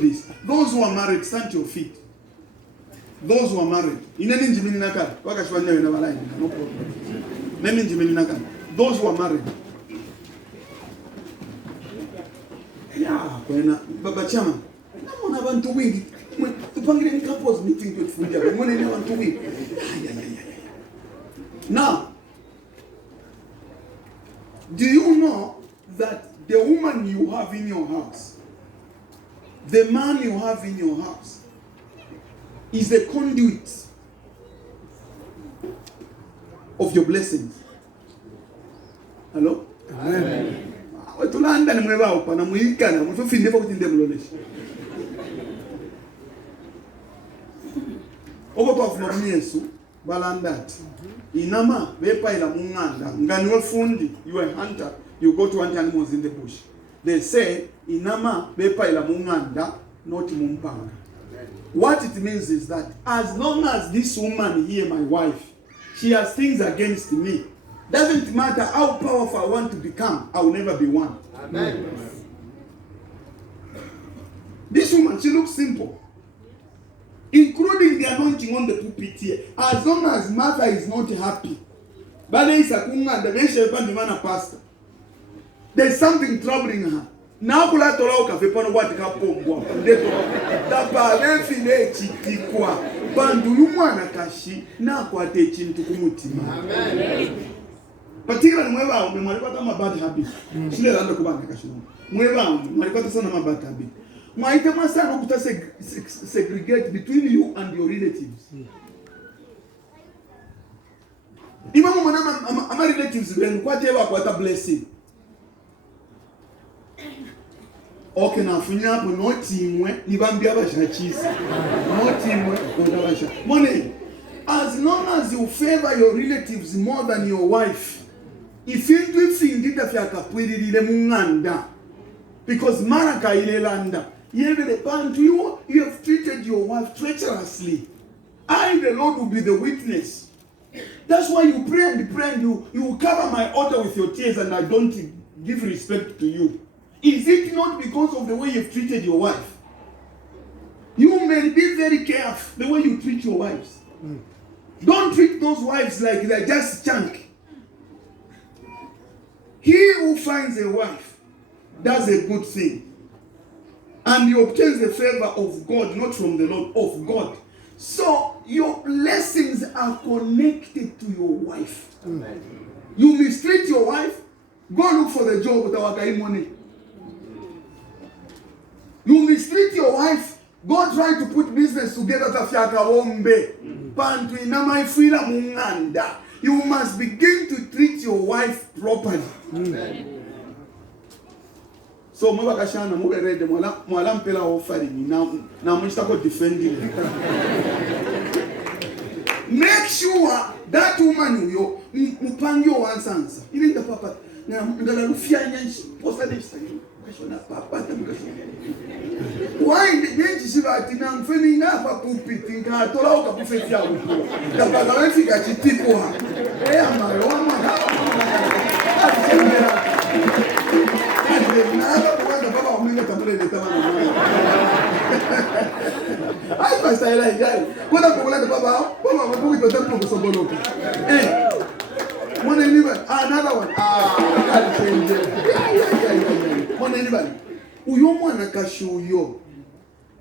this. Those who are married, stand to your feet. Those who are married. No problem. Those who are married. Yeah, Baba Chama. No one want to win. The Bangladesh couples meeting with food. One want to win. Now, do you know that the woman you have in your house, the man you have in your house, is the conduit of your blessings? Hello? Amen. Tulanda nimweba opa na muikana mufinde kwa kutinde mloleshi. Ogo pa fuma Yesu balandati. Inama bepa ila munganda ngani wefundi, you are a hunter, you go to hunt animals in the bush. They say inama bepa ila munganda not mumpanga. What it means is that as long as this woman here, my wife, she has things against me, doesn't matter how powerful I want to become, I will never be one. Amen. This woman, she looks simple, including the anointing on the pulpit here. As long as Martha is not happy, there's something troubling her. Now kula toroka fepano wati kapongwa ndeto tapa refine chitikwa bandu yumwana kashi na kwate chintu kumutima. Amen. Particularly mweba umemwalipata mabad habit. Sile landa kubanga kashi. Mweba umemwalipata sana mabad habit. Mwaitema sana kuta segregate between you and your relatives. Imamu mwana ama relatives wenu kwa tewa kwa ta blessing. Okay, now funyapo no timwe nibambia abashachisa. No timwe ndabasha. Money. As long as you favor your relatives more than your wife, if you do findita fyakapwirire munganda, because maraka ile landa, you have treated your wife treacherously. I, the Lord, will be the witness. That's why you pray and you cover my altar with your tears, and I don't give respect to you. Is it not because of the way you've treated your wife? You may be very careful the way you treat your wives. Don't treat those wives like they're just junk. He who finds a wife does a good thing, and he obtains the favor of God, not from the Lord, of God. So your blessings are connected to your wife. Amen. You mistreat your wife, go look for the job with our money. You mistreat your wife, go try to put business together. You must begin to treat your wife properly. Amen. So mwakashana muberede mwala mpela offering na mustako defending. Make sure that woman you mupangi your answer. Even the papa na ngala rufia nyanshi posa this time. Why the bench is about to now filling up a pulpit in Cataloga Buffetia? The Palafica Chitipo. I am my own. I must say, like that. What I'm going to Baba, I'm going to tell you something. One anybody, another one. I can't change it. One anybody. Uyomwana kashi uyo.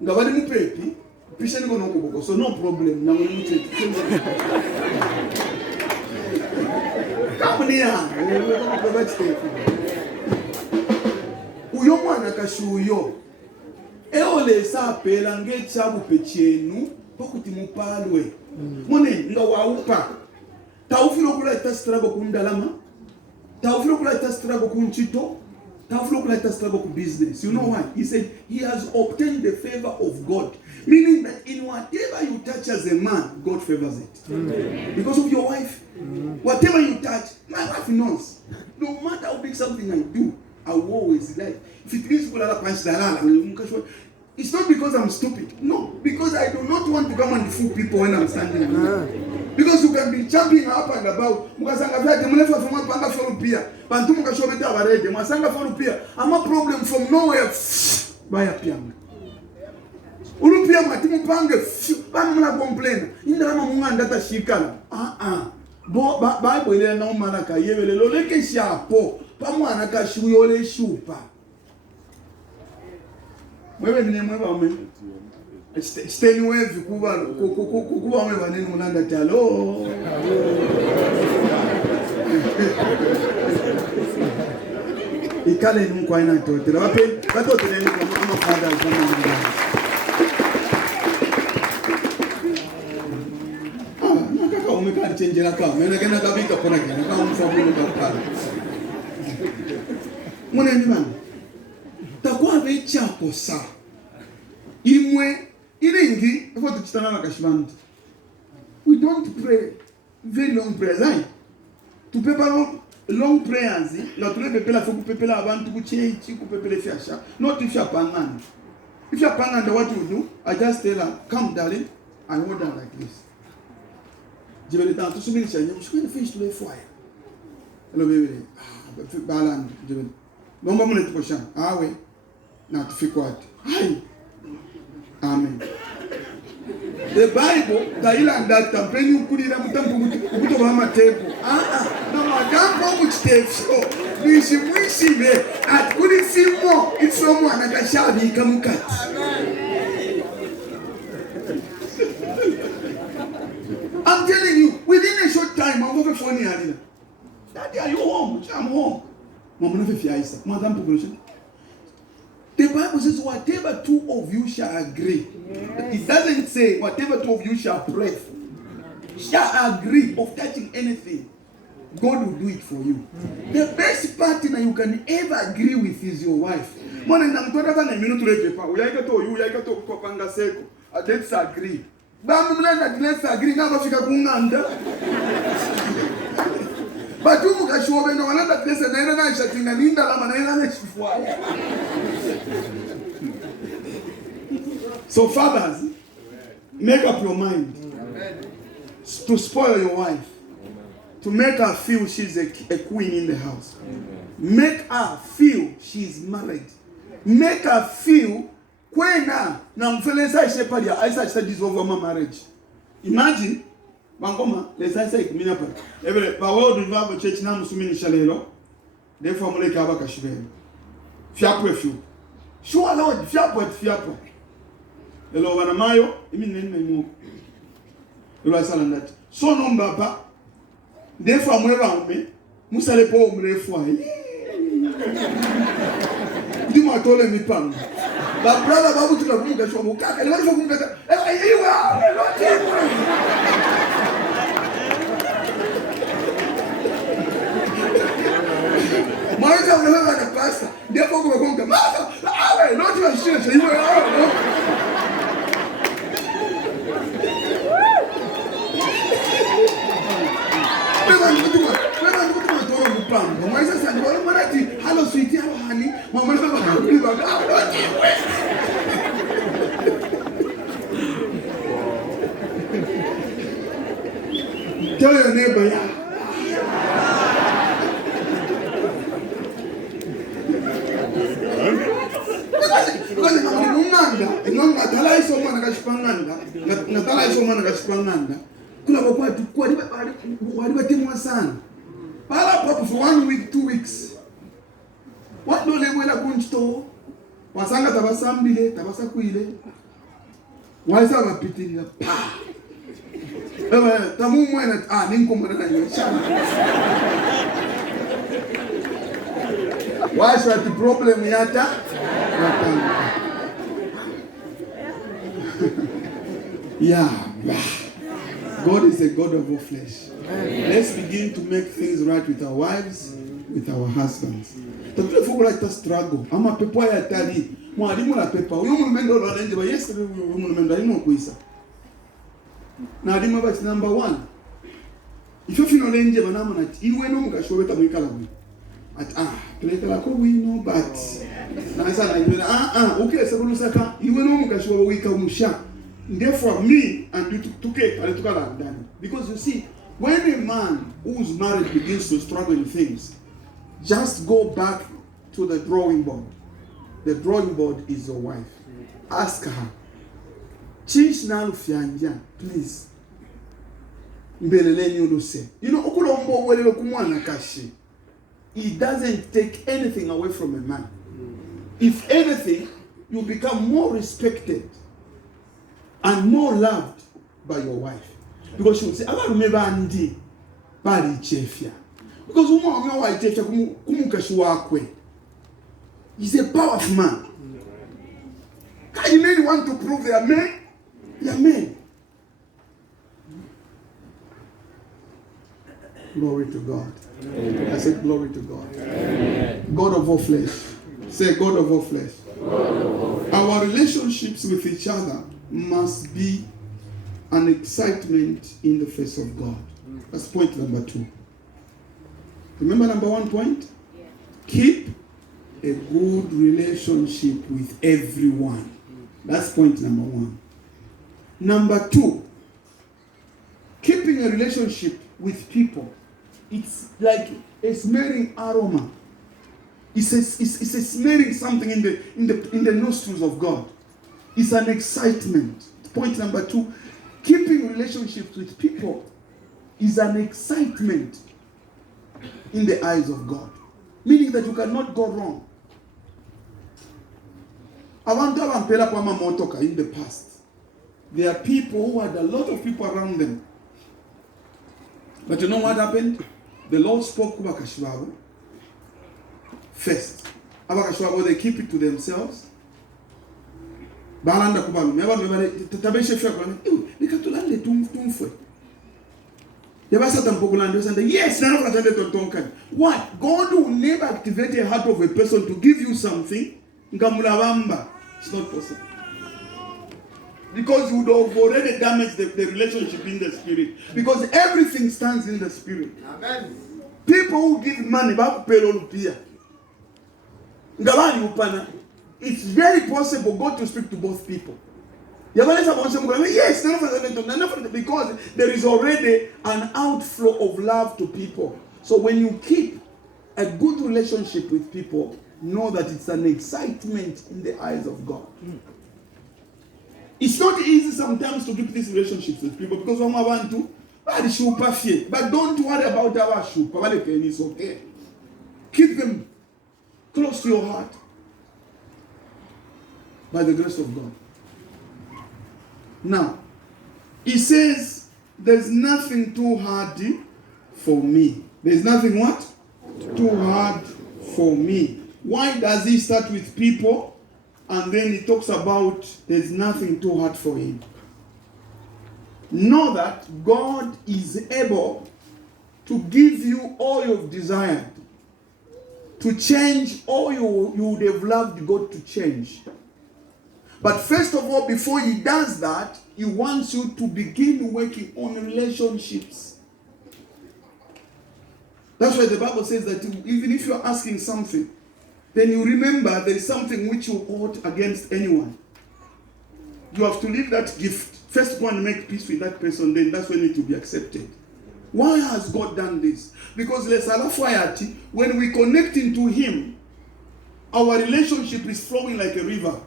Ngabali mupepi, pisha niko nokuboko. So no problem. Na mwani mchepi. Kamuni ya. Uyomwana kashi uyo. Eole sa pela nge chabu pechenu. Pokuti mupalwe. Mwone nga waupa. Taufilo kula itastrago kundalama. Taufilo kula itastrago kunchito. Business. You know why? He said he has obtained the favor of God. Meaning that in whatever you touch as a man, God favors it. Amen. Because of your wife. Whatever you touch, my wife knows. No matter how big something I do, I will always like. If it means it's not because I'm stupid. No, because I do not want to come and fool people when I'm standing there. Because you can be jumping up and about. I'm a problem from nowhere. Buy a piano. mati mupange bamula complain indalama munganda tashikala Bible na umanaka yebele loleke shapo pamwana kashuyole shupa mwewe mwe stay wave kuba mwe banene mulanda talo ikale ni kwa ina totela batotela ni kwa mafada kwa umekali chenjera kama mena kena kabika pona kena kama mfamu kwa mwana ni bana takwa bechapo sa imwe iringi kwa tukitana na kashimandi we don't pray very long prayers tu prepare long prayers la tule pepela faut pepela abantu kuchechi kupepele fiasha not if you are pangana if you are pangana what you do I just tell her come darling I hold her like this je vais le temps tout subir ça je suis fiche tous les fois hello baby balan je vais non ba mon prochain ah oui na tu fais quoi hi amen the Bible daila ndata mpeni ukulira mutambu kuto ba matepo no madambo muchitefo mwishimwe at kuri fimo ifo mwana gashabi kamukati I'm telling you within a short time I'm over phone here daddy are you home I'm home mama no fe Isa madam population the Bible says whatever two of you shall agree. Yes. It doesn't say whatever two of you shall pray shall agree of touching anything. God will do it for you. The best partner you can ever agree with is your wife. Mwana na mtoto kana minutu le pepa. Uyaika to kopanga seko. Let's agree. Bamu mlanga let's agree ngaba fika kunganda. Batu mukashobe no walanda pesa na ina na shatinga ninda lama na ina na chifua. So fathers, make up your mind to spoil your wife, to make her feel she's a queen in the house. Make her feel she's married. Make her feel kwena na mfelesa ishepadi aisa studies over my marriage. Imagine bangoma lesa isa ikumina pa. Every bawo du vabo church na musumini shalelo. Therefore muleka abaka shibeni. Fiapwe fiu. Sure Lord, fiapwe. Hello wana mayo imi nene mo. Elo sala ndati. So no mbaba. Therefore mweba ume musale po mrefu ai. Ndimo atole mipanga. Ba brother babu tunakumbuka shwa mukaka. Ni watu kumbuka. Iwa, loti. Maisha unawewa na pasta. Ndipo kumbuka. Mama, awe, loti wa shirika. Iwa, Mama sasa ndio mwanati hello sweetie hello honey mama sasa tell your neighbor yeah Nonga tala iso mwana kashipanganda kuna kwa wali batemwa sana para pop for 1 week 2 weeks what do lewe la kunsto wasanga tabasambile tabasakwile waisa bapitirira pa tamu mwana ninkomona na yo washa the problem yata yeah God is a God of all flesh. Let's begin to make things right with our wives, with our husbands. Tatule fuko like struggle. Ama pepo ya tani. Mwalimu na pepa. Uyo mulumendo lo nje ba yes uyo mulumendo ino kuisa. Na alimu ba number 1. If you feel nje banama na iwe no mukashobeta mwikala mwe. At tulekala ko wino but. Na isa na iwe okay sabulusaka iwe no mukashoba wika umusha. Therefore, me and you took because you see, when a man who's married begins to struggle in things, just go back to the drawing board. The drawing board is your wife. Ask her, Chish na lufyanja, please. Mbeleleni uluse. You know, okulombo welelo kumwana kashi. It doesn't take anything away from a man. If anything, you become more respected and more loved by your wife. Because she will say, I remember Andy, Bari Chefia. Because woman wa Chefia kumukashi wakwe. He's a powerful man. Can you really want to prove they are men? They are men. Glory to God. Amen. I said glory to God. Amen. God of all flesh. Say God of all flesh. God of all flesh. Our relationships with each other must be an excitement in the face of God. That's point number 2. Remember number 1 point? Yeah. Keep a good relationship with everyone. That's point number 1. Number 2, keeping a relationship with people. It's like a smelling aroma. It's a smelling something in the nostrils of God. It's an excitement. Point number 2, keeping relationships with people is an excitement in the eyes of God. Meaning that you cannot go wrong. I want to ampela kwa motoka in the past. There are people who had a lot of people around them. But you know what happened? The Lord spoke to Abakashwago first. Abakashwago, they keep it to themselves. Balanda kubalu. Tabeshe fekwane. Nikatulande tumfwe. Yabasa tampokulande sande. Yes, none of atende tontonkan. What? God will never activate the heart of a person to give you something. Ngamulabamba. It's not possible. Because you would have already damaged the relationship in the spirit. Because everything stands in the spirit. Amen. People who give money, it's very possible God to speak to both people. Yes, because there is already an outflow of love to people. So when you keep a good relationship with people, know that it's an excitement in the eyes of God. It's not easy sometimes to keep these relationships with people because when I want to, but don't worry about our shoe. It's okay. Keep them close to your heart by the grace of God. Now, he says, there's nothing too hard for me. There's nothing what? Too hard for me. Why does he start with people? And then he talks about there's nothing too hard for him. Know that God is able to give you all you've desired, to change all you would have loved God to change. But first of all, before he does that, he wants you to begin working on relationships. That's why the Bible says that even if you're asking something, then you remember there is something which you ought against anyone. You have to leave that gift. First go and make peace with that person, then that's when it will be accepted. Why has God done this? Because when we connect into him, our relationship is flowing like a river.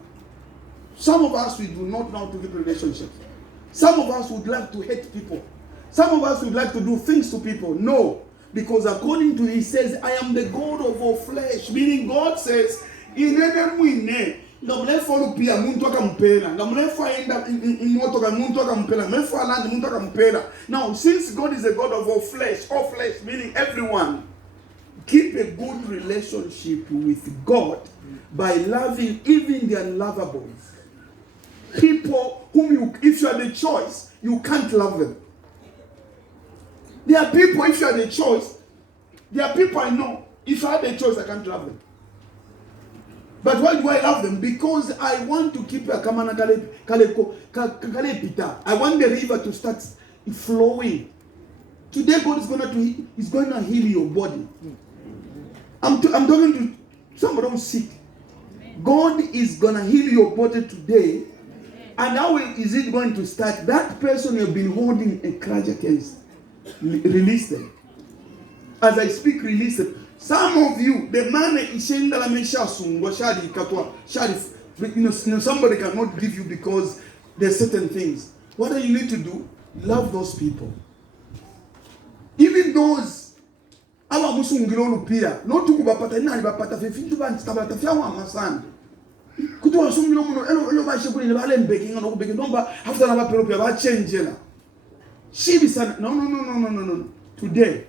Some of us, we do not know how to keep relationships. Some of us would like to hate people. Some of us would like to do things to people. No. Because according to he says, I am the God of all flesh. Meaning God says, now since God is a God of all flesh, meaning everyone, keep a good relationship with God by loving even the unlovables. People whom you, if you are the choice, you can't love them. There are people, if you are the choice, there are people I know, if I had a choice, I can't love them. But why do I love them? Because I want to keep a kamana pita. I want the river to start flowing. Today God is going to heal your body. I'm talking to somebody who's sick. God is going to heal your body today. And how is it going to start? That person you've been holding a grudge against, release them. As I speak, release them. Some of you, the man somebody cannot give you because there's certain things. What do you need to do? Love those people. Even those aba musungilo pia no tukubapata nani bapata fefintu bantabata fyawa masana kuti wasungilo muno elo bashe kuli bale mbeki ngano kubeki ndomba after na bapelo pia ba change la shibi sana. No. Today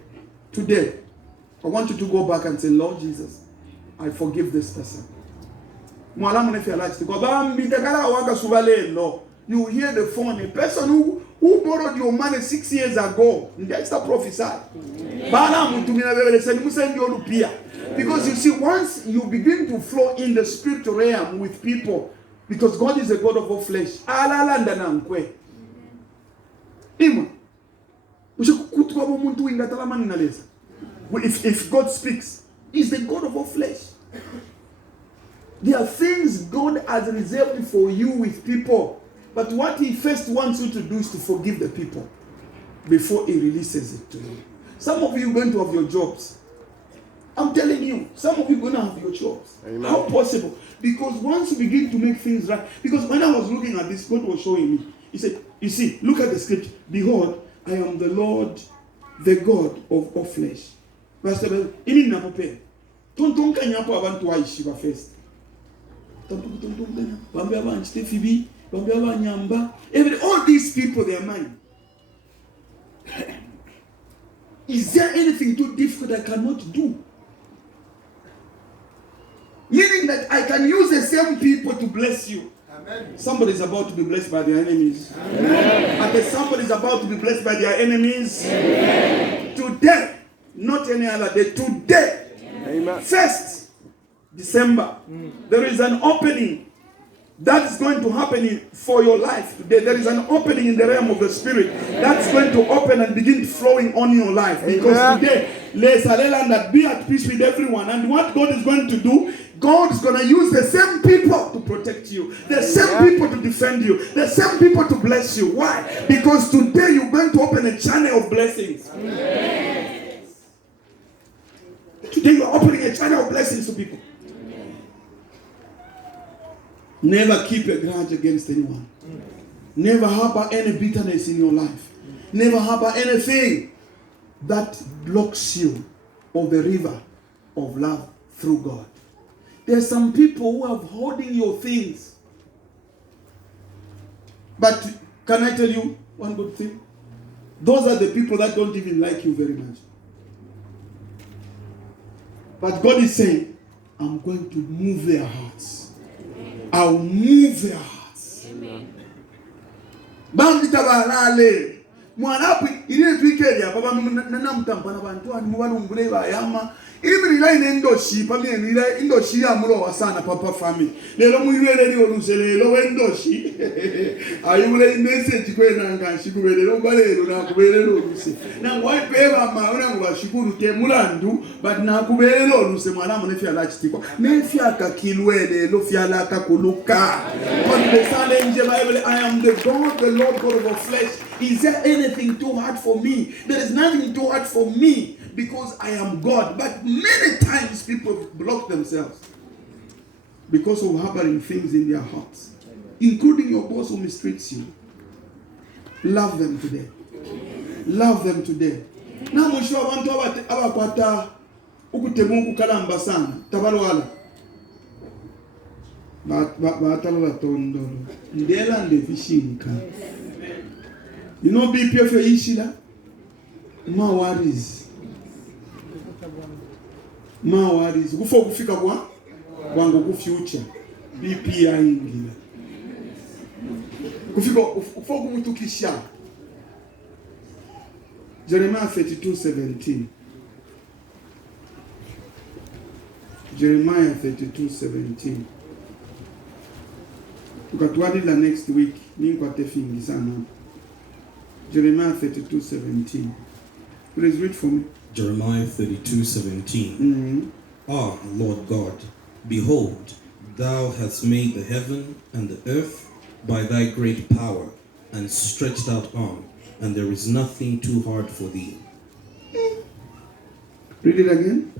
I want you to go back and say, Lord Jesus, I forgive this person. Mwala mune fya like ko ba mbitakala wanga subale no. You hear the phone, a person who borrowed your money 6 years ago. That's the prophesy. Because you see, once you begin to flow in the spiritual realm with people, because God is a God of all flesh. If God speaks, He's the God of all flesh. There are things God has reserved for you with people. But what He first wants you to do is to forgive the people before He releases it to you. Some of you are going to have your jobs. I'm telling you, some of you are going to have your jobs. Amen. How possible? Because once you begin to make things right, because when I was looking at this, God was showing me. He said, you see, look at the scripture. Behold, I am the Lord, the God of all flesh. Verse 7. Ini napope. Tontonka nyapo abantu wa ishiba first. Tontonka nyapo. Bambi abantu Stephen. All these people, they are mine. Is there anything too difficult I cannot do? Meaning that I can use the same people to bless you. Amen. Somebody is about to be blessed by their enemies. Amen. And somebody is about to be blessed by their enemies. Amen. Today, not any other day, today, amen. 1st December, there is an opening. That is going to happen for your life today. There is an opening in the realm of the Spirit that's going to open and begin flowing on your life. Because today, let's be at peace with everyone. And what God is going to do, God is going to use the same people to protect you, the same people to defend you, the same people to bless you. Why? Because today you're going to open a channel of blessings. Today you're opening a channel of blessings to people. Never keep a grudge against anyone. Never harbor any bitterness in your life. Never harbor anything that blocks you of the river of love through God. There are some people who are holding your things. But can I tell you one good thing? Those are the people that don't even like you very much. But God is saying, I'm going to move their hearts. I'll move their hearts. Amen. Bambi tabalale. Mwanapi ile twikeli ya baba nana mtampana bantu ani mubano mbule ba yama. Ibi ila inendoshi pami ila indoshi ya mulo wasana papa family. Lelo muiwele ni olunselelo wendoshi. Ayule message kwena nganshi kubelelo balelo na kubelelo oluse. Na waipeba maona ngubashukuru te mulandu but na kubelelo oluse mwana mune fya lachitiko. Mefya kakilwele lo fya la kakuluka. But the challenge Bible, I am the God, the Lord God of all flesh. Is there anything too hard for me? There is nothing too hard for me because I am God. But many times people block themselves because of harboring things in their hearts, including your boss who mistreats you. Love them today. Love them today. Na mwisho abantu abakwata ukutemungu kalamba sana tabalwala batalola tondolo ndela ndevishinka. You know BPF ishila ma worries kufo kufika kwa wangu ku future BP yaingila kufika kufo kumutukisha. Jeremiah 32:17. Jeremiah 32:17. Tukatwalila next week ninko atefingi sana. Jeremiah 32:17. Please read for me. Jeremiah 32:17. Ah, Lord God, behold, thou hast made the heaven and the earth by thy great power and stretched out arm, and there is nothing too hard for thee. Read it again.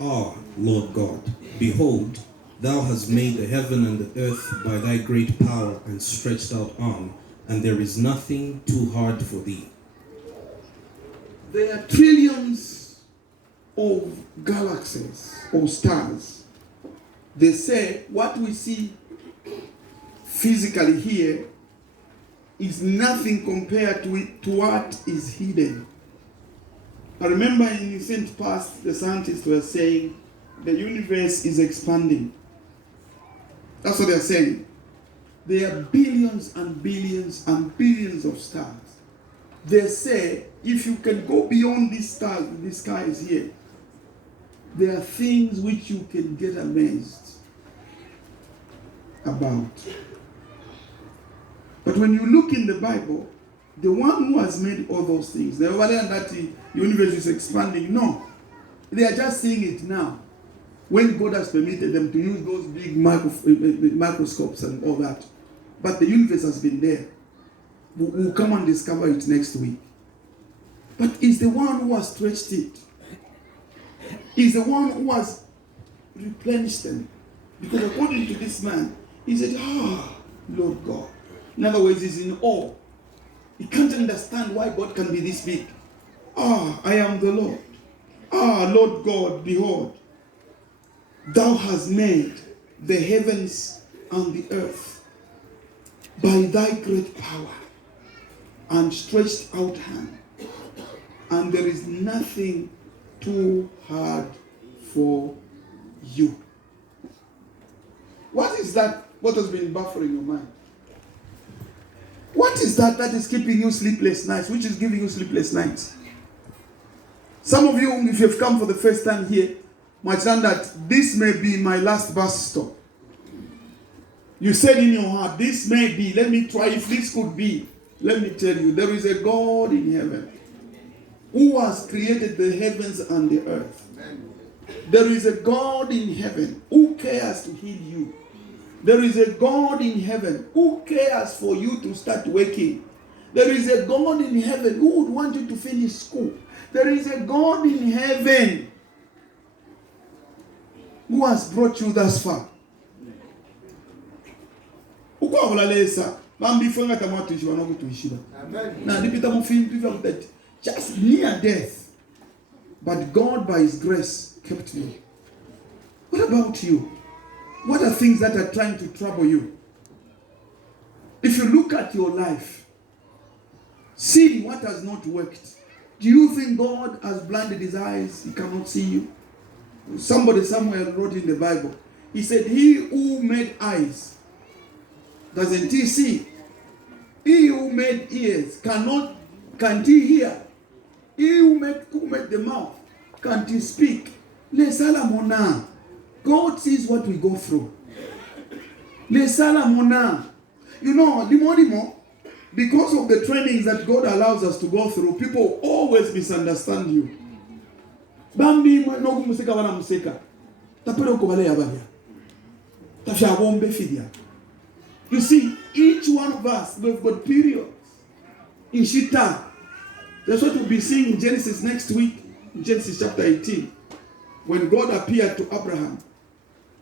Ah, Lord God, behold, Thou hast made the heaven and the earth by thy great power and stretched out arm, and there is nothing too hard for thee. There are trillions of galaxies or stars. They say what we see physically here is nothing compared to what is hidden. I remember in the recent past, the scientists were saying the universe is expanding. That's what they're saying. There are billions and billions and billions of stars. They say if you can go beyond these stars, the sky is here, there are things which you can get amazed about. But when you look in the Bible, the one who has made all those things, the one that the universe is expanding, no. They are just seeing it now. When God has permitted them to use those big microscopes and all that. But the universe has been there. We'll come and discover it next week. But it's the one who has stretched it. It's the one who has replenished them. Because according to this man, he said, Lord God. In other words, he's in awe. He can't understand why God can be this big. I am the Lord. Lord God, behold, thou hast made the heavens and the earth by thy great power and stretched out hand, and there is nothing too hard for you. What is that? What has been buffering your mind? What is that is keeping you sleepless nights? Which is giving you sleepless nights? Some of you, if you've come for the first time here, might learn that this may be my last bus stop. You said in your heart, this may be, let me try if this could be. Let me tell you, there is a God in heaven who has created the heavens and the earth. There is a God in heaven who cares to heal you. There is a God in heaven who cares for you to start working. There is a God in heaven who would want you to finish school. There is a God in heaven who has brought you thus far. Just near death. But God by his grace kept me. What about you? What are things that are trying to trouble you? If you look at your life, see what has not worked. Do you think God has blinded his eyes? He cannot see you. Somebody somewhere wrote in the Bible. He said, he who made eyes, doesn't he see? He who made ears, can't he hear? He who made the mouth, can't he speak? Le Salamona. God sees what we go through. Le Salamona. You know, Limo, because of the trainings that God allows us to go through, people always misunderstand you. Bambi no kumuseka wana museka. Tapelo kubale yabaya. Tafya bombe fidia. You see, each one of us, we've got periods in Shita. That's what we'll be seeing in Genesis next week, in Genesis chapter 18. When God appeared to Abraham,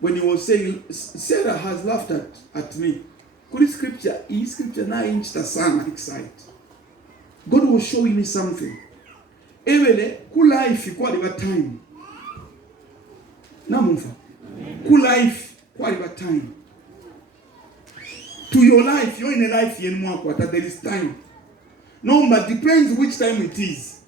when he was saying, Sarah has laughed at me. Could scripture na inch ta sana excite. God was showing me something. Ewele, ku life kwa liba time. Namufa. Ku life kwa liba time. To your life, you're in a life yen mwako, that there is time. No, but depends which time it is.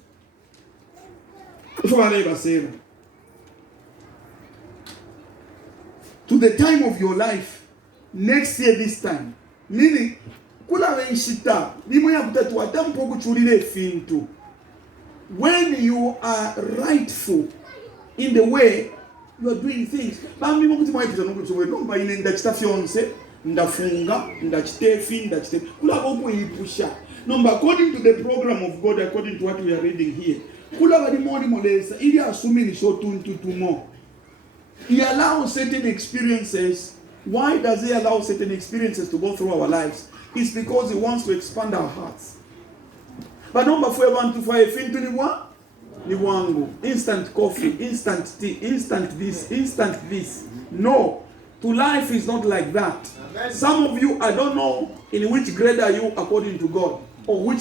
To the time of your life, next year this time. Meaning, when you are rightful in the way you are doing things. No, but according to the program of God, according to what we are reading here, he allows certain experiences. Why does he allow certain experiences to go through our lives? It's because he wants to expand our hearts. But number 4 instant coffee, instant tea, instant this. No. To life is not like that. Some of you, I don't know in which grade are you according to God, or which